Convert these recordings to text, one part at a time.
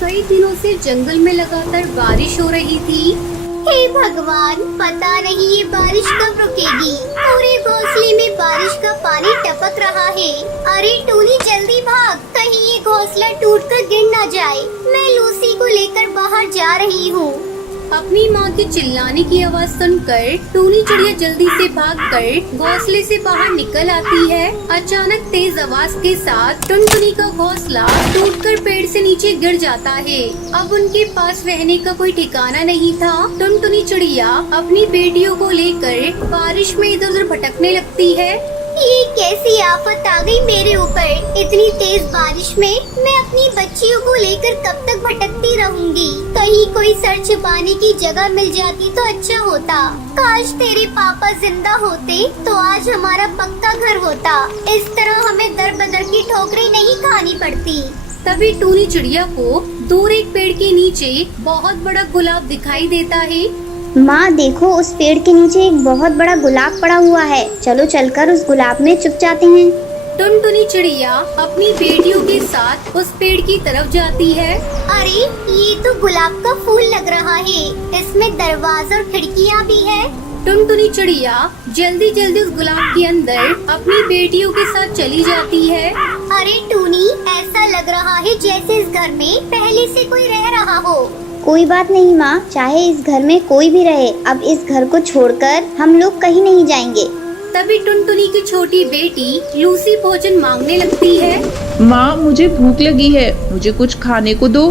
कई दिनों से जंगल में लगातार बारिश हो रही थी। हे भगवान, पता नहीं ये बारिश कब रुकेगी। पूरे घोंसले में बारिश का पानी टपक रहा है। अरे टूनी जल्दी भाग, कहीं ये घोंसला टूटकर गिर ना जाए। मैं लूसी को लेकर बाहर जा रही हूँ। अपनी माँ के चिल्लाने की आवाज सुनकर टूनी चिड़िया जल्दी से भागकर घोंसले से बाहर निकल आती है। अचानक तेज आवाज के साथ टुनटुनी का घोंसला टूटकर पेड़ से नीचे गिर जाता है। अब उनके पास रहने का कोई ठिकाना नहीं था। टुनटुनी चिड़िया अपनी बेटियों को लेकर बारिश में इधर उधर भटकने लगती है। ये कैसी आफत आ गई मेरे ऊपर। इतनी तेज बारिश में मैं अपनी बच्चियों को लेकर कब तक भटकती रहूंगी। कहीं कोई सर छुपाने की जगह मिल जाती तो अच्छा होता। काश तेरे पापा जिंदा होते तो आज हमारा पक्का घर होता। इस तरह हमें दर बदर की ठोकरें नहीं खानी पड़ती। तभी टूनी चिड़िया को दूर एक पेड़ के नीचे बहुत बड़ा गुलाब दिखाई देता है। माँ देखो, उस पेड़ के नीचे एक बहुत बड़ा गुलाब पड़ा हुआ है। चलो चलकर उस गुलाब में छुप जाते हैं। टुनटुनी चिड़िया अपनी बेटियों के साथ उस पेड़ की तरफ जाती है। अरे ये तो गुलाब का फूल लग रहा है। इसमें दरवाजा और खिड़कियाँ भी है। टुनटुनी चिड़िया जल्दी जल्दी उस गुलाब के अंदर अपनी बेटियों के साथ चली जाती है। अरे टूनी, ऐसा लग रहा है जैसे इस घर में पहले से कोई रह रहा हो। कोई बात नहीं माँ, चाहे इस घर में कोई भी रहे, अब इस घर को छोड़कर हम लोग कहीं नहीं जाएंगे। तभी टुनटुनी की छोटी बेटी लूसी भोजन मांगने लगती है। माँ मुझे भूख लगी है, मुझे कुछ खाने को दो।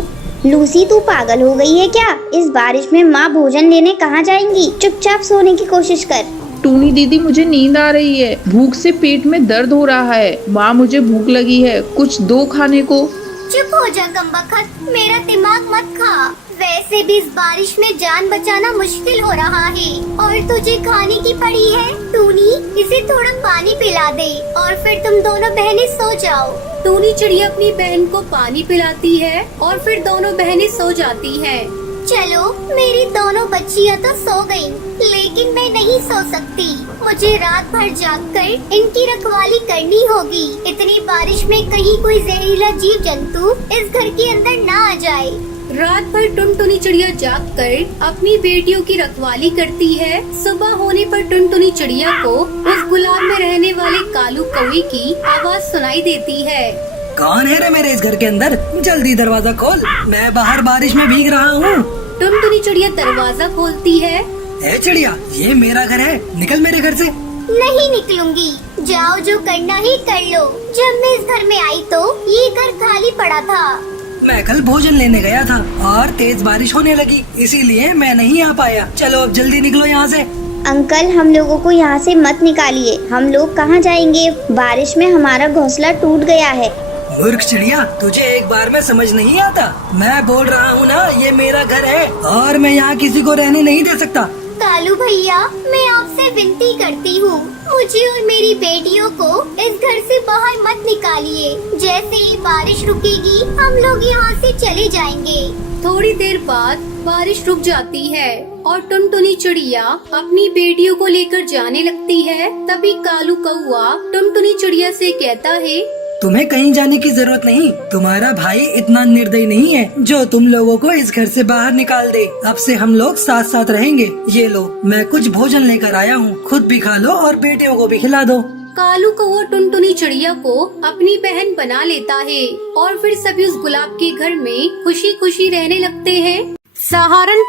लूसी तू पागल हो गई है क्या? इस बारिश में माँ भोजन लेने कहाँ जाएंगी? चुपचाप सोने की कोशिश कर। टूनी दीदी मुझे नींद आ रही है, भूख से पेट में दर्द हो रहा है। माँ मुझे भूख लगी है, कुछ दो खाने को। चुप हो जा कमबख्त, मेरा दिमाग मत खा। वैसे भी इस बारिश में जान बचाना मुश्किल हो रहा है और तुझे खाने की पड़ी है। टूनी, इसे थोड़ा पानी पिला दे और फिर तुम दोनों बहनें सो जाओ। टूनी चिड़िया अपनी बहन को पानी पिलाती है और फिर दोनों बहनें सो जाती हैं। चलो, मेरी दोनों बच्चियाँ तो सो गयी, लेकिन मैं नहीं सो सकती। मुझे रात भर जागकर इनकी रखवाली करनी होगी। इतनी बारिश में कहीं कोई जहरीला जीव जंतु इस घर के अंदर ना आ जाए। रात भर टुनटुनी चिड़िया जागकर अपनी बेटियों की रखवाली करती है। सुबह होने पर टुनटुनी चिड़िया को उस गुलाब में रहने वाले कालू कौवे की आवाज सुनाई देती है। कौन है रे मेरे इस घर के अंदर? जल्दी दरवाजा खोल, मैं बाहर बारिश में भीग रहा हूँ। टुनटुनी चिड़िया दरवाजा खोलती है। ए चिड़िया, ये मेरा घर है, निकल मेरे घर से। नहीं निकलूंगी, जाओ जो करना ही कर लो। जब मैं इस घर में आई तो ये घर खाली पड़ा था। मैं कल भोजन लेने गया था और तेज बारिश होने लगी, इसीलिए मैं नहीं आ पाया। चलो अब जल्दी निकलो यहाँ से। अंकल, हम लोगों को यहाँ से मत निकालिए। हम लोग कहाँ जाएंगे? बारिश में हमारा घोंसला टूट गया है। मूर्ख चिड़िया, तुझे एक बार में समझ नहीं आता? मैं बोल रहा हूँ ना, ये मेरा घर है और मैं यहाँ किसी को रहने नहीं दे सकता। कालू भैया, मैं आपसे विनती करती हूँ, मुझे और मेरी बेटियों को इस घर से बाहर मत निकालिए। जैसे ही बारिश रुकेगी हम लोग यहाँ से चले जाएंगे। थोड़ी देर बाद बारिश रुक जाती है और टुनटुनी चिड़िया अपनी बेटियों को लेकर जाने लगती है। तभी कालू कौवा टुनटुनी चिड़िया से कहता है, तुम्हें कहीं जाने की जरूरत नहीं। तुम्हारा भाई इतना निर्दयी नहीं है जो तुम लोगों को इस घर से बाहर निकाल दे। अब से हम लोग साथ साथ रहेंगे। ये लो, मैं कुछ भोजन लेकर आया हूँ, खुद भी खा लो और बेटियों को भी खिला दो। कालू कौवा टुनटुनी चिड़िया को अपनी बहन बना लेता है और फिर सभी उस गुलाब के घर में खुशी खुशी रहने लगते हैं। सहारन